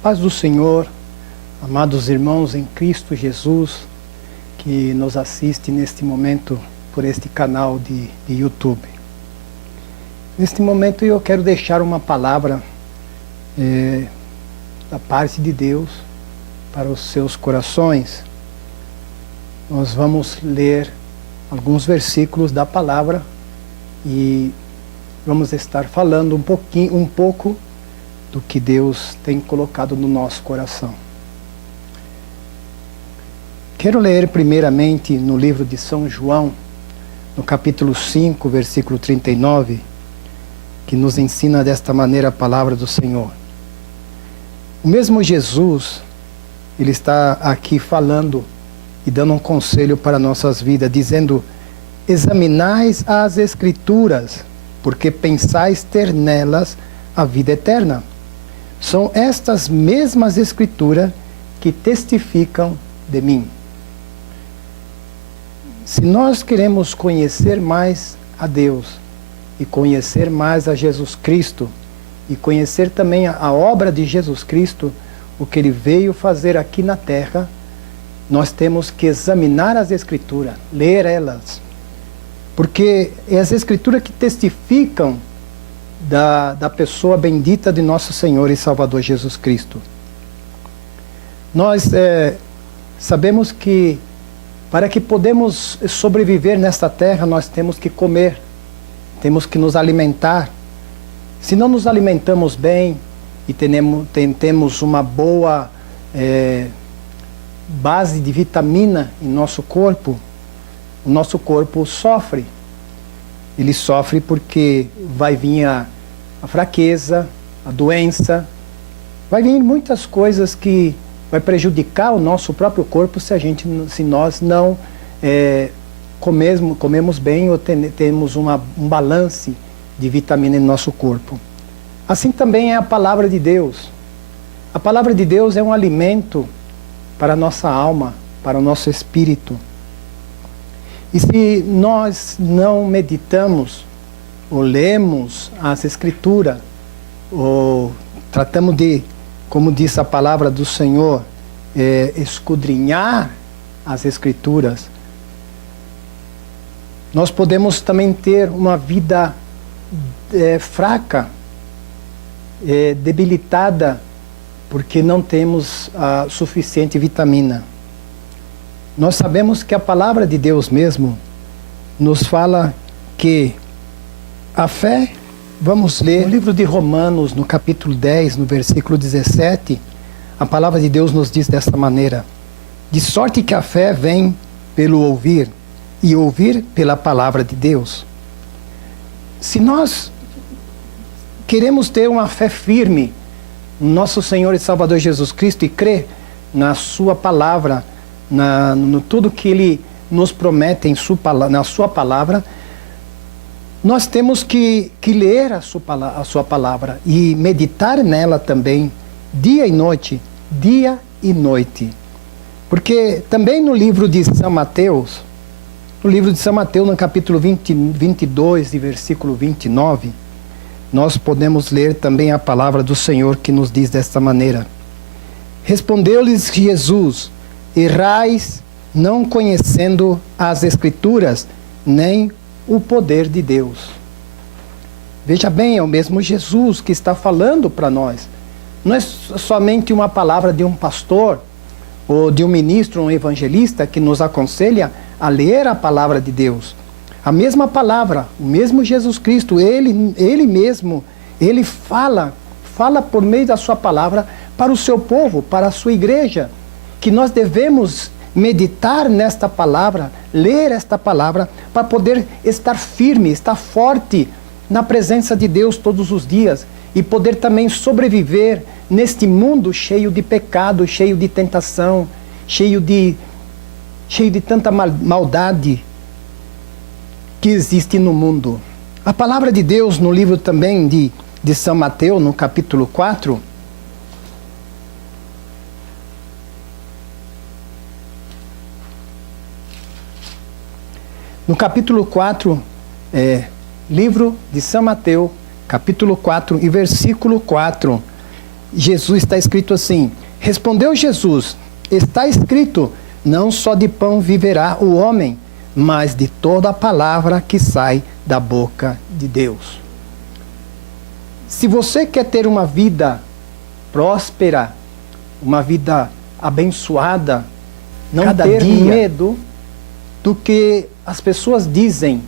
Paz do Senhor, amados irmãos em Cristo Jesus, que nos assiste neste momento por este canal de YouTube. Neste momento eu quero deixar uma palavra da parte de Deus para os seus corações. Nós vamos ler alguns versículos da palavra e vamos estar falando um pouco do que Deus tem colocado no nosso coração. Quero ler primeiramente no livro de São João, no capítulo 5, versículo 39, que nos ensina desta maneira a palavra do Senhor. O mesmo Jesus, ele está aqui falando e dando um conselho para nossas vidas, dizendo: examinais as Escrituras, porque pensais ter nelas a vida eterna. São estas mesmas Escrituras que testificam de mim. Se nós queremos conhecer mais a Deus e conhecer mais a Jesus Cristo e conhecer também a obra de Jesus Cristo, o que Ele veio fazer aqui na terra, nós temos que examinar as Escrituras, ler elas, porque é as Escrituras que testificam da pessoa bendita de nosso Senhor e Salvador Jesus Cristo. Nós sabemos que para que podemos sobreviver nesta terra, nós temos que comer, temos que nos alimentar. Se não nos alimentamos bem e temos uma boa base de vitamina em nosso corpo, o nosso corpo sofre. Ele sofre porque vai vir a fraqueza, a doença, vai vir muitas coisas que vai prejudicar o nosso próprio corpo se nós não comemos bem ou temos um balance de vitamina em nosso corpo. Assim também é a palavra de Deus. A palavra de Deus é um alimento para a nossa alma, para o nosso espírito. E se nós não meditamos, ou lemos as Escrituras, ou tratamos de, como diz a palavra do Senhor, escudrinhar as Escrituras, nós podemos também ter uma vida fraca, debilitada, porque não temos a suficiente vitamina. Nós sabemos que a palavra de Deus mesmo nos fala que a fé, vamos ler no livro de Romanos, no capítulo 10, no versículo 17, a palavra de Deus nos diz desta maneira: de sorte que a fé vem pelo ouvir, e ouvir pela palavra de Deus. Se nós queremos ter uma fé firme no nosso Senhor e Salvador Jesus Cristo e crer na sua palavra, no tudo que Ele nos promete na sua palavra, nós temos que ler a sua palavra e meditar nela também, dia e noite, porque também no livro de São Mateus, no capítulo 22, de versículo 29, nós podemos ler também a palavra do Senhor que nos diz desta maneira: respondeu-lhes Jesus: errais, não conhecendo as Escrituras, nem o poder de Deus. Veja bem, é o mesmo Jesus que está falando para nós. Não é somente uma palavra de um pastor, ou de um ministro, um evangelista, que nos aconselha a ler a palavra de Deus. A mesma palavra, o mesmo Jesus Cristo, Ele mesmo, Ele fala por meio da sua palavra para o seu povo, para a sua igreja, que nós devemos meditar nesta palavra, ler esta palavra, para poder estar firme, estar forte na presença de Deus todos os dias e poder também sobreviver neste mundo cheio de pecado, cheio de tentação, cheio de tanta maldade que existe no mundo. A palavra de Deus no livro também de São Mateus, no capítulo 4, no capítulo 4, livro de São Mateus, capítulo 4 e versículo 4, Jesus está escrito assim: respondeu Jesus, está escrito, não só de pão viverá o homem, mas de toda a palavra que sai da boca de Deus. Se você quer ter uma vida próspera, uma vida abençoada, não Cada ter dia. medo do que as pessoas dizem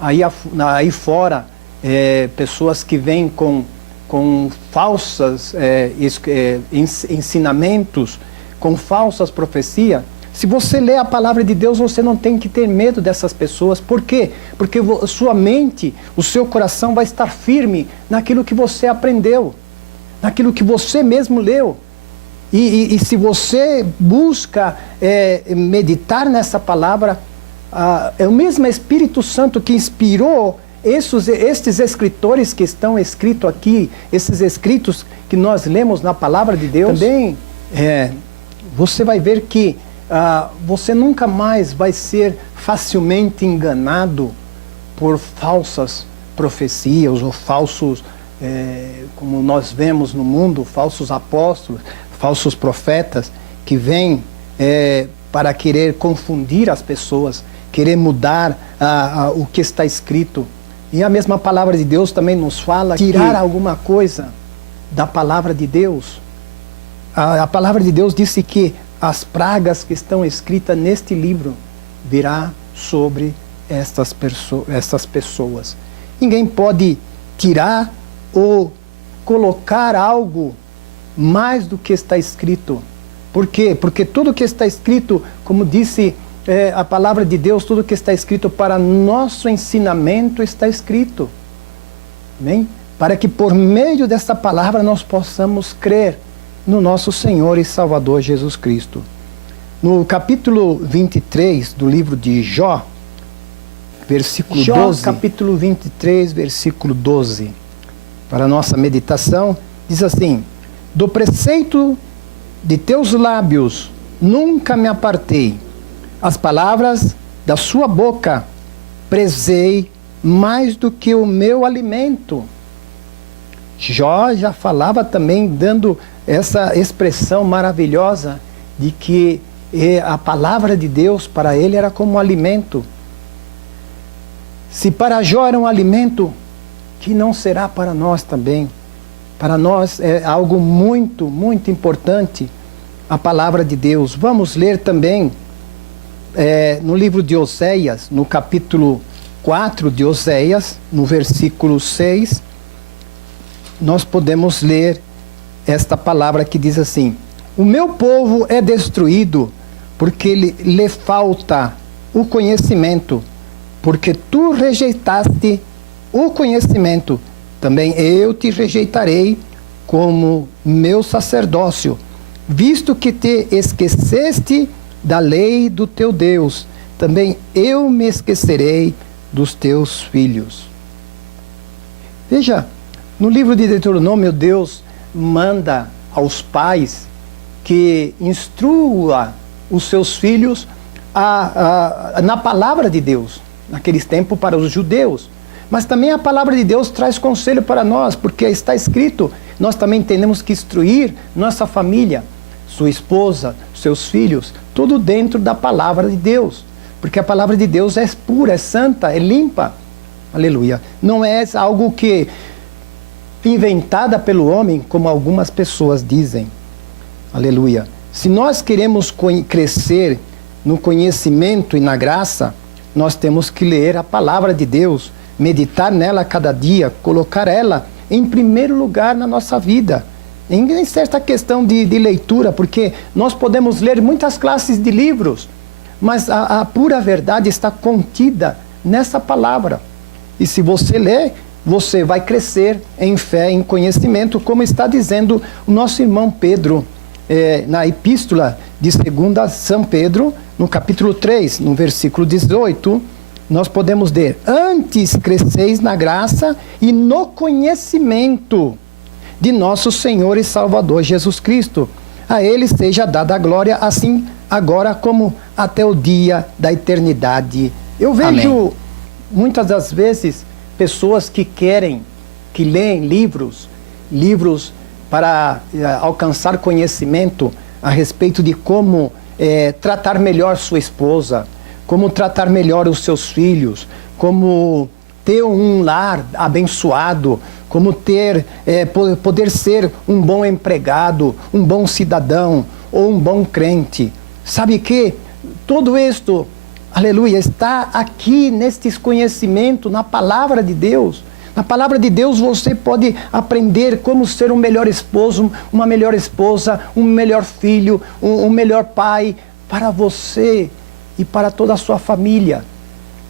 aí fora, pessoas que vêm com falsas ensinamentos, com falsas profecias. Se você lê a palavra de Deus, você não tem que ter medo dessas pessoas. Por quê? Porque sua mente, o seu coração vai estar firme naquilo que você aprendeu, naquilo que você mesmo leu. E se você busca meditar nessa palavra, é o mesmo Espírito Santo que inspirou estes escritores que estão escritos aqui, esses escritos que nós lemos na palavra de Deus. Também você vai ver que você nunca mais vai ser facilmente enganado por falsas profecias ou falsos, como nós vemos no mundo, falsos apóstolos, falsos profetas que vêm para querer confundir as pessoas, querer mudar o que está escrito. E a mesma palavra de Deus também nos fala tirar alguma coisa da palavra de Deus. A palavra de Deus disse que as pragas que estão escritas neste livro virá sobre estas pessoas. Ninguém pode tirar ou colocar algo mais do que está escrito. Por quê? Porque tudo que está escrito, como disse a palavra de Deus, tudo que está escrito para nosso ensinamento está escrito. Amém? Para que por meio dessa palavra nós possamos crer no nosso Senhor e Salvador Jesus Cristo. No capítulo 23 do livro de Jó, versículo 12. Capítulo 23, versículo 12. Para a nossa meditação, diz assim: do preceito de teus lábios nunca me apartei, as palavras da sua boca prezei mais do que o meu alimento. Jó já falava também, dando essa expressão maravilhosa de que a palavra de Deus para ele era como um alimento. Se para Jó era um alimento, que não será para nós também? Para nós é algo muito, muito importante, a palavra de Deus. Vamos ler também no livro de Oséias, no capítulo 4 de Oséias, no versículo 6, nós podemos ler esta palavra que diz assim: o meu povo é destruído porque lhe falta o conhecimento, porque tu rejeitaste o conhecimento, também eu te rejeitarei como meu sacerdócio, visto que te esqueceste da lei do teu Deus, também eu me esquecerei dos teus filhos. Veja, no livro de Deuteronômio, Deus manda aos pais que instrua os seus filhos na palavra de Deus, naqueles tempos para os judeus. Mas também a palavra de Deus traz conselho para nós, porque está escrito, nós também temos que instruir nossa família, sua esposa, seus filhos, tudo dentro da palavra de Deus. Porque a palavra de Deus é pura, é santa, é limpa. Aleluia. Não é algo que inventada pelo homem, como algumas pessoas dizem. Aleluia. Se nós queremos crescer no conhecimento e na graça, nós temos que ler a palavra de Deus, meditar nela a cada dia, colocar ela em primeiro lugar na nossa vida. Em certa questão de leitura, porque nós podemos ler muitas classes de livros, mas a pura verdade está contida nessa palavra. E se você ler, você vai crescer em fé, em conhecimento, como está dizendo o nosso irmão Pedro, na epístola de 2 São Pedro, no capítulo 3, no versículo 18, nós podemos ler: antes cresceis na graça e no conhecimento de nosso Senhor e Salvador Jesus Cristo. A Ele seja dada a glória, assim agora como até o dia da eternidade. Eu vejo muitas das vezes pessoas que leem livros para alcançar conhecimento a respeito de como tratar melhor sua esposa, como tratar melhor os seus filhos, como ter um lar abençoado, como poder ser um bom empregado, um bom cidadão ou um bom crente. Sabe que tudo isto, aleluia, está aqui nestes conhecimentos, na palavra de Deus. Na palavra de Deus você pode aprender como ser um melhor esposo, uma melhor esposa, um melhor filho, um melhor pai para você e para toda a sua família.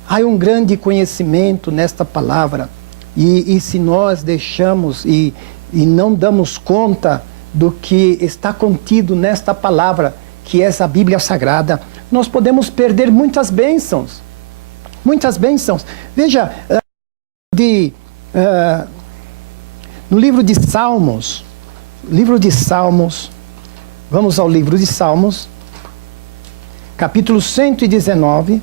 Há um grande conhecimento nesta palavra e se nós deixamos e não damos conta do que está contido nesta palavra, que é essa Bíblia Sagrada, nós podemos perder muitas bênçãos. Muitas bênçãos. Veja, no livro de Salmos, vamos ao livro de Salmos, capítulo 119,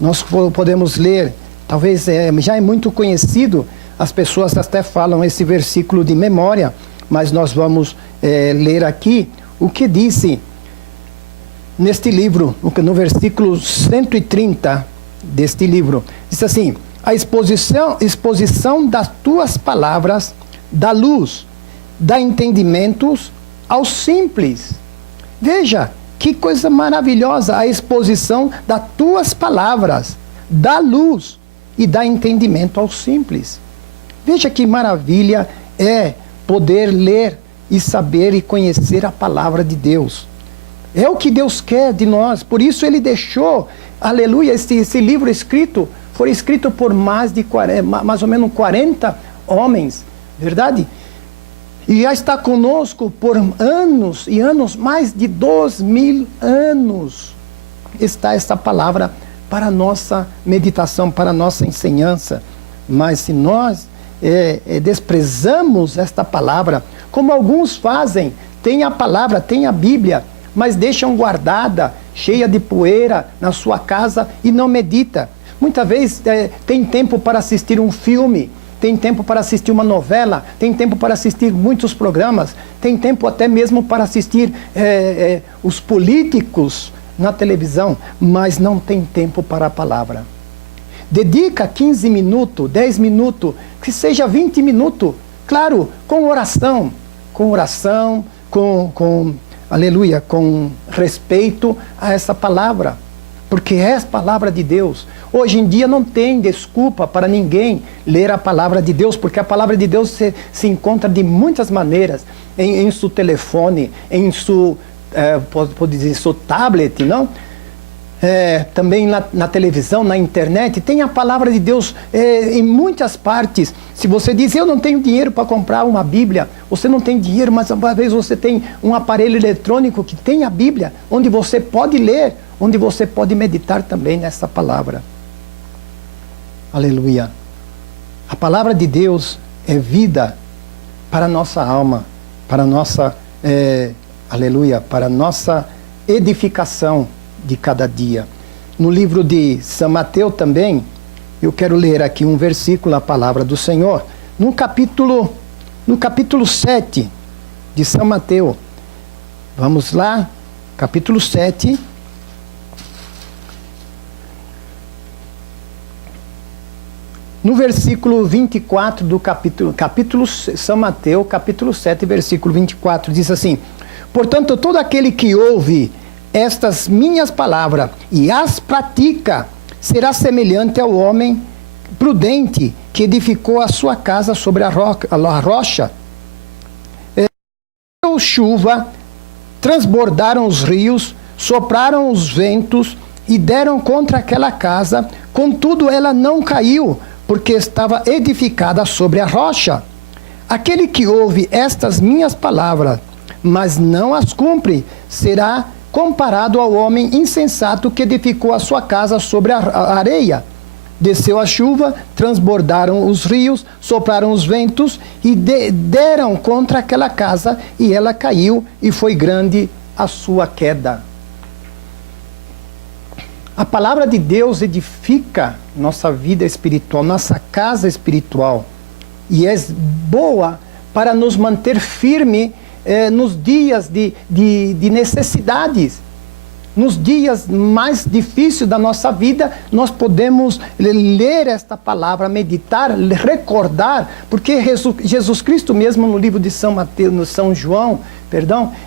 nós podemos ler, talvez já é muito conhecido, as pessoas até falam esse versículo de memória, mas nós vamos ler aqui o que disse neste livro, no versículo 130 deste livro. Diz assim: a exposição das tuas palavras dá luz, dá entendimentos aos simples. Veja, que coisa maravilhosa, a exposição das tuas palavras dá luz e dá entendimento aos simples. Veja que maravilha é poder ler e saber e conhecer a palavra de Deus. É o que Deus quer de nós, por isso Ele deixou, aleluia, esse livro escrito, foi escrito por mais ou menos 40 homens, verdade? E já está conosco por anos e anos, mais de 2.000 anos, está esta palavra para a nossa meditação, para a nossa ensinança. Mas se nós desprezamos esta palavra, como alguns fazem, tem a palavra, tem a Bíblia, mas deixam guardada, cheia de poeira na sua casa e não medita. Muitas vezes tem tempo para assistir um filme, tem tempo para assistir uma novela, tem tempo para assistir muitos programas, tem tempo até mesmo para assistir os políticos na televisão, mas não tem tempo para a palavra. Dedica 15 minutos, 10 minutos, que seja 20 minutos, claro, com oração, aleluia, com respeito a essa palavra, porque é a palavra de Deus. Hoje em dia não tem desculpa para ninguém ler a palavra de Deus, porque a palavra de Deus se encontra de muitas maneiras, em seu telefone, em seu, pode dizer, seu tablet, não? Também na televisão, na internet, tem a palavra de Deus em muitas partes. Se você diz, eu não tenho dinheiro para comprar uma Bíblia, você não tem dinheiro, mas às vezes você tem um aparelho eletrônico que tem a Bíblia, onde você pode ler, onde você pode meditar também nessa palavra. Aleluia. A palavra de Deus é vida para a nossa alma, para a nossa, aleluia, para a nossa edificação de cada dia. No livro de São Mateus também, eu quero ler aqui um versículo, a palavra do Senhor, no capítulo 7 de São Mateus. Vamos lá, capítulo 7. No versículo 24 do capítulo São Mateus, capítulo 7, versículo 24, diz assim: portanto, todo aquele que ouve estas minhas palavras e as pratica, será semelhante ao homem prudente que edificou a sua casa sobre a rocha. Deu chuva, transbordaram os rios, sopraram os ventos e deram contra aquela casa, contudo ela não caiu, porque estava edificada sobre a rocha. Aquele que ouve estas minhas palavras, mas não as cumpre, será comparado ao homem insensato que edificou a sua casa sobre a areia. Desceu a chuva, transbordaram os rios, sopraram os ventos e deram contra aquela casa, e ela caiu, e foi grande a sua queda. A palavra de Deus edifica nossa vida espiritual, nossa casa espiritual, e é boa para nos manter firme nos dias de necessidades. Nos dias mais difíceis da nossa vida, nós podemos ler esta palavra, meditar, recordar, porque Jesus Cristo mesmo no livro de São Mateus, no São João,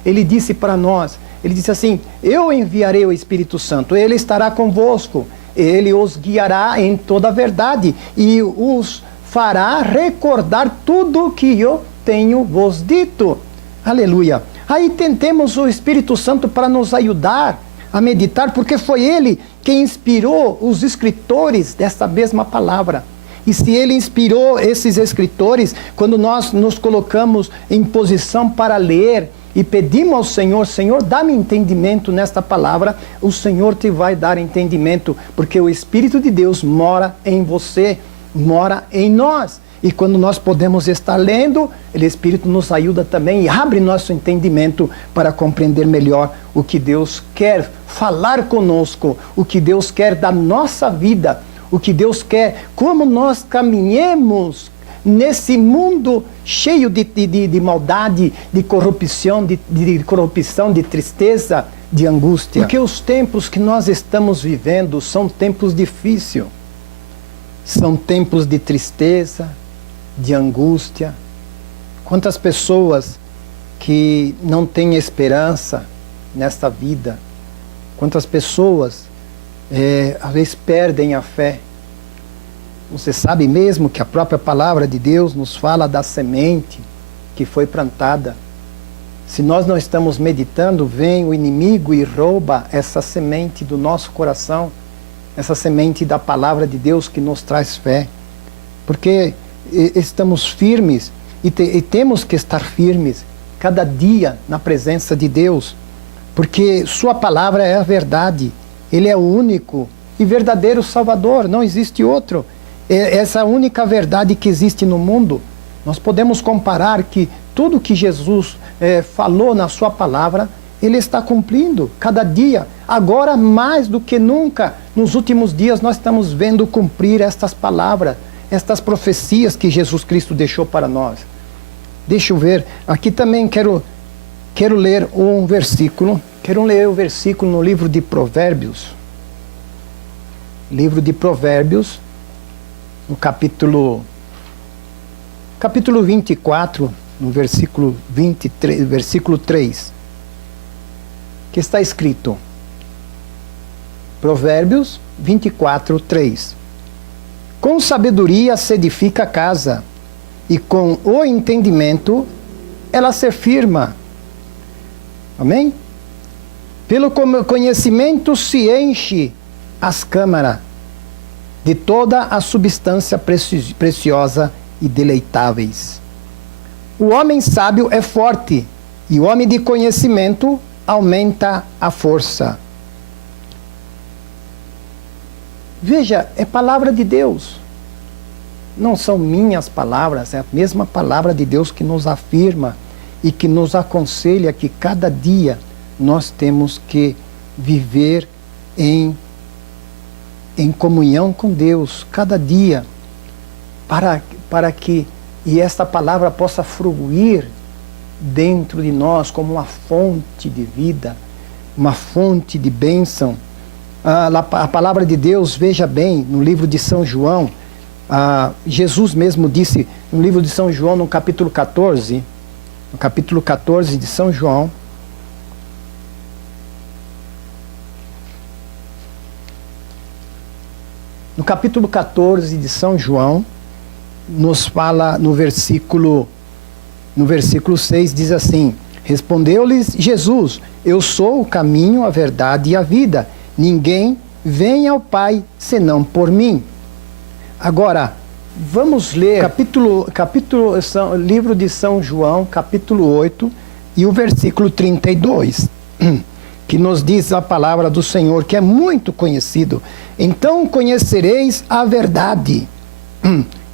ele disse para nós, ele disse assim: eu enviarei o Espírito Santo, ele estará convosco, ele os guiará em toda a verdade e os fará recordar tudo o que eu tenho vos dito. Aleluia. Aí temos o Espírito Santo para nos ajudar a meditar, porque foi ele quem inspirou os escritores desta mesma palavra. E se ele inspirou esses escritores, quando nós nos colocamos em posição para ler e pedimos ao Senhor: Senhor, dá-me entendimento nesta palavra, o Senhor te vai dar entendimento, porque o Espírito de Deus mora em você, mora em nós. E quando nós podemos estar lendo, o Espírito nos ajuda também e abre nosso entendimento para compreender melhor o que Deus quer falar conosco, o que Deus quer da nossa vida, o que Deus quer, como nós caminhemos nesse mundo cheio de maldade, de corrupção, de tristeza, de angústia. Porque os tempos que nós estamos vivendo são tempos difíceis, são tempos de tristeza, de angústia. Quantas pessoas que não têm esperança nesta vida, quantas pessoas às vezes perdem a fé. Você sabe mesmo que a própria palavra de Deus nos fala da semente que foi plantada. Se nós não estamos meditando, vem o inimigo e rouba essa semente do nosso coração, essa semente da palavra de Deus que nos traz fé. Porque estamos firmes e temos que estar firmes cada dia na presença de Deus, porque sua palavra é a verdade. Ele é o único e verdadeiro Salvador, não existe outro. É essa única verdade que existe no mundo. Nós podemos comparar que tudo que Jesus falou na sua palavra, ele está cumprindo cada dia. Agora, mais do que nunca, nos últimos dias, nós estamos vendo cumprir estas palavras, estas profecias que Jesus Cristo deixou para nós. Deixa eu ver, aqui também quero ler um versículo. Quero ler o versículo no livro de Provérbios. Livro de Provérbios, no capítulo 24, no versículo 23, versículo 3, que está escrito, Provérbios 24, 3. Com sabedoria se edifica a casa, e com o entendimento ela se firma. Amém? Pelo conhecimento se enche as câmaras de toda a substância preciosa e deleitáveis. O homem sábio é forte, e o homem de conhecimento aumenta a força. Veja, é palavra de Deus. Não são minhas palavras, é a mesma palavra de Deus que nos afirma e que nos aconselha que cada dia nós temos que viver em comunhão com Deus, cada dia, para que esta palavra possa fluir dentro de nós como uma fonte de vida, uma fonte de bênção. A palavra de Deus, veja bem, no livro de São João, Jesus mesmo disse, no livro de São João, no capítulo 14 de São João, no capítulo 14 de São João, nos fala no versículo 6, diz assim: respondeu-lhes Jesus: eu sou o caminho, a verdade e a vida. Ninguém vem ao Pai senão por mim. Agora, vamos ler livro de São João, capítulo 8, e o versículo 32, que nos diz a palavra do Senhor, que é muito conhecido. Então conhecereis a verdade,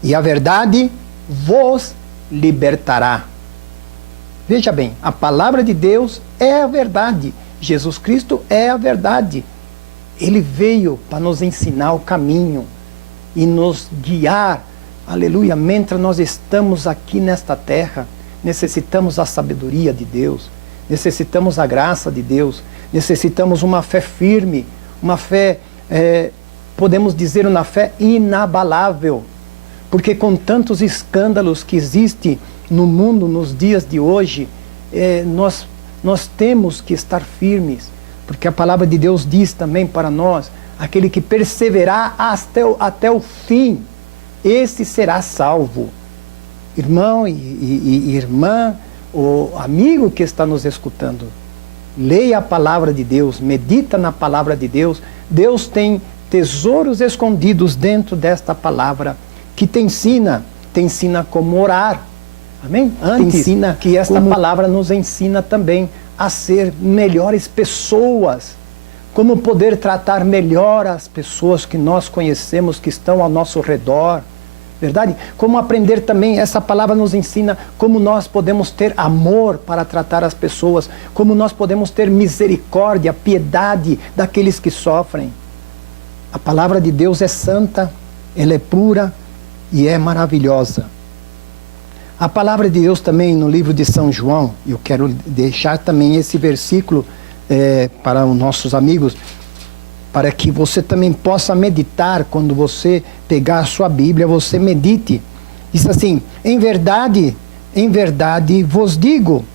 e a verdade vos libertará. Veja bem, a palavra de Deus é a verdade. Jesus Cristo é a verdade. Ele veio para nos ensinar o caminho e nos guiar, aleluia, mentre nós estamos aqui nesta terra. necessitamos a sabedoria de Deus, necessitamos a graça de Deus, necessitamos uma fé firme, uma fé, podemos dizer, uma fé inabalável. Porque com tantos escândalos que existem no mundo nos dias de hoje, nós temos que estar firmes, porque a palavra de Deus diz também para nós, aquele que perseverar até o fim, esse será salvo. Irmão e irmã, o amigo que está nos escutando, leia a palavra de Deus, medita na palavra de Deus. Deus tem tesouros escondidos dentro desta palavra, que te ensina como orar. Amém? Antes que esta palavra nos ensina também a ser melhores pessoas, como poder tratar melhor as pessoas que nós conhecemos, que estão ao nosso redor, verdade? Como aprender também, essa palavra nos ensina como nós podemos ter amor para tratar as pessoas, como nós podemos ter misericórdia, piedade daqueles que sofrem. A palavra de Deus é santa, ela é pura e é maravilhosa. A palavra de Deus também no livro de São João, eu quero deixar também esse versículo para os nossos amigos, para que você também possa meditar. Quando você pegar a sua Bíblia, você medite. Diz assim: em verdade vos digo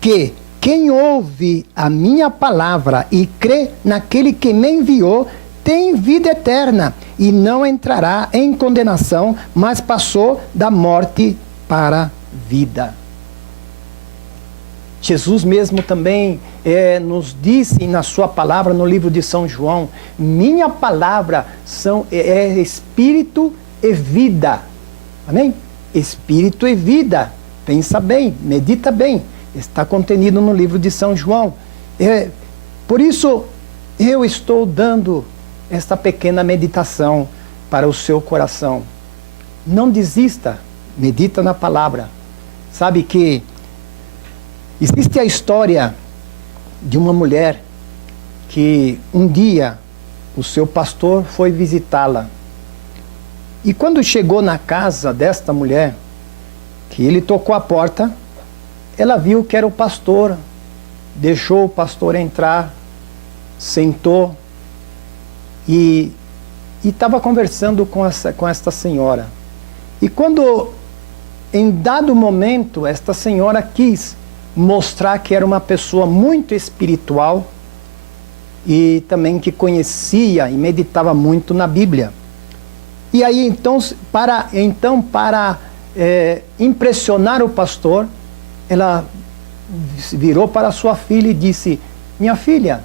que quem ouve a minha palavra e crê naquele que me enviou, tem vida eterna e não entrará em condenação, mas passou da morte para a vida. Jesus mesmo também nos disse na sua palavra, no livro de São João: minha palavra é espírito e vida. Amém? Espírito e vida. Pensa bem, medita bem. Está contenido no livro de São João. Por isso, eu estou dando esta pequena meditação para o seu coração. Não desista, medita na palavra. Sabe que existe a história de uma mulher que um dia o seu pastor foi visitá-la. E quando chegou na casa desta mulher, que ele tocou a porta, ela viu que era o pastor, deixou o pastor entrar, sentou e estava conversando com esta senhora. E quando, em dado momento, esta senhora quis mostrar que era uma pessoa muito espiritual e também que conhecia e meditava muito na Bíblia. E aí então para impressionar o pastor, ela virou para sua filha e disse: minha filha,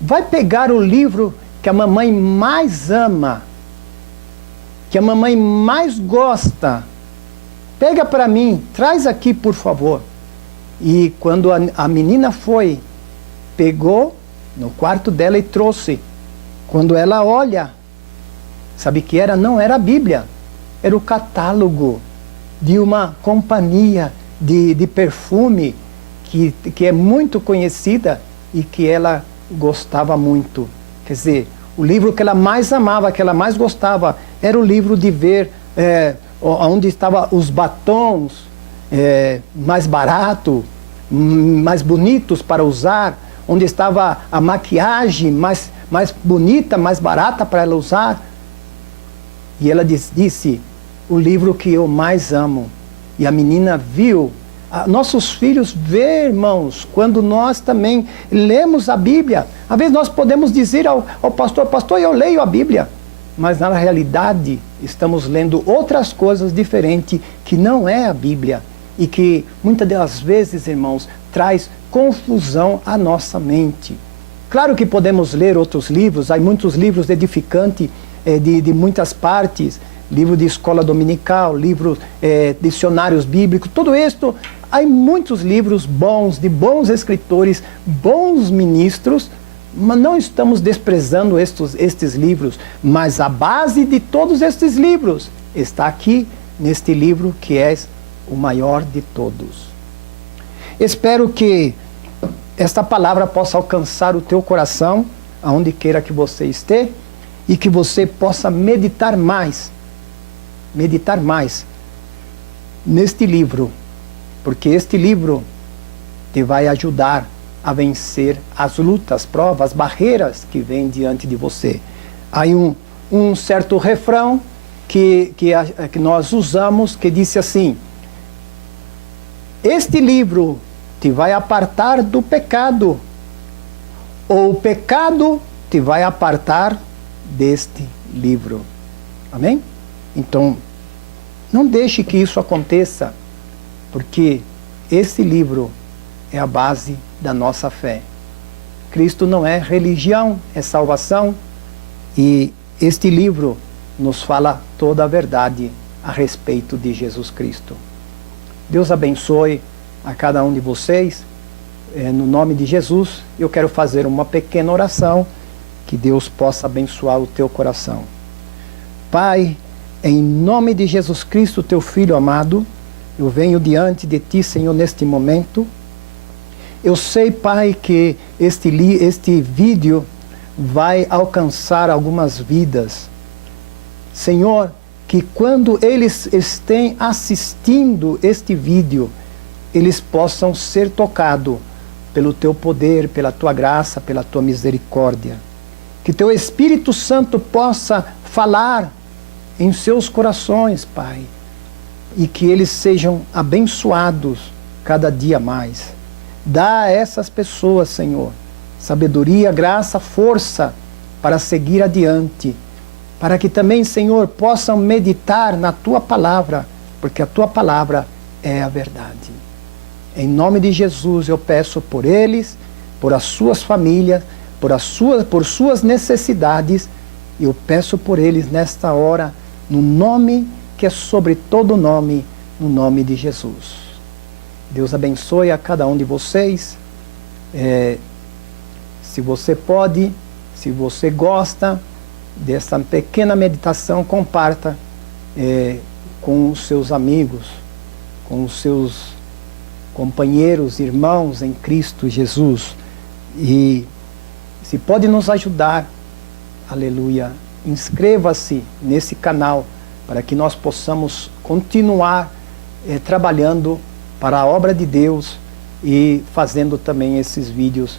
vai pegar o livro que a mamãe mais ama, que a mamãe mais gosta, pega para mim, traz aqui por favor. E quando a menina foi, pegou no quarto dela e trouxe. Quando ela olha, sabe que era? Não era a Bíblia, era o catálogo de uma companhia de perfume que é muito conhecida e que ela gostava muito. Quer dizer, o livro que ela mais amava, que ela mais gostava, era o livro de ver onde estavam os batons mais baratos, mais bonitos para usar, onde estava a maquiagem mais bonita, mais barata para ela usar. E ela disse: o livro que eu mais amo. E a menina viu. Nossos filhos vê, irmãos, quando nós também lemos a Bíblia. Às vezes nós podemos dizer ao pastor: pastor, eu leio a Bíblia. Mas na realidade estamos lendo outras coisas diferentes que não é a Bíblia. E que muitas das vezes, irmãos, traz confusão à nossa mente. Claro que podemos ler outros livros, há muitos livros edificantes de muitas partes, livro de escola dominical, livros, dicionários bíblicos, tudo isso. Há muitos livros bons, de bons escritores, bons ministros, mas não estamos desprezando estes livros, mas a base de todos estes livros está aqui, neste livro que é o maior de todos. Espero que esta palavra possa alcançar o teu coração, aonde queira que você esteja, e que você possa meditar mais neste livro, porque este livro te vai ajudar a vencer as lutas, provas, barreiras que vêm diante de você. Há um certo refrão que nós usamos, que disse assim: este livro te vai apartar do pecado, ou o pecado te vai apartar deste livro. Amém? Então, não deixe que isso aconteça, porque esse livro é a base da nossa fé. Cristo não é religião, é salvação, e este livro nos fala toda a verdade a respeito de Jesus Cristo. Deus abençoe a cada um de vocês. No nome de Jesus, eu quero fazer uma pequena oração, que Deus possa abençoar o teu coração. Pai, em nome de Jesus Cristo, teu Filho amado, eu venho diante de ti, Senhor, neste momento. Eu sei, Pai, que este vídeo vai alcançar algumas vidas. Senhor, que quando eles estejam assistindo este vídeo, eles possam ser tocados pelo teu poder, pela tua graça, pela tua misericórdia. Que teu Espírito Santo possa falar em seus corações, Pai, e que eles sejam abençoados cada dia mais. Dá a essas pessoas, Senhor, sabedoria, graça, força para seguir adiante, para que também, Senhor, possam meditar na tua palavra, porque a tua palavra é a verdade. Em nome de Jesus eu peço por eles, por as suas famílias, por suas necessidades. Eu peço por eles nesta hora, no nome que é sobre todo nome, no nome de Jesus. Deus abençoe a cada um de vocês. Se você pode, se você gosta dessa pequena meditação, comparta com os seus amigos, com os seus companheiros, irmãos em Cristo Jesus. E se pode nos ajudar, aleluia, inscreva-se nesse canal para que nós possamos continuar trabalhando para a obra de Deus e fazendo também esses vídeos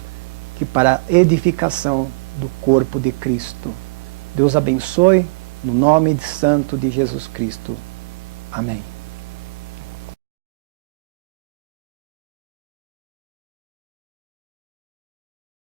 que para a edificação do corpo de Cristo. Deus abençoe no nome santo de Jesus Cristo. Amém.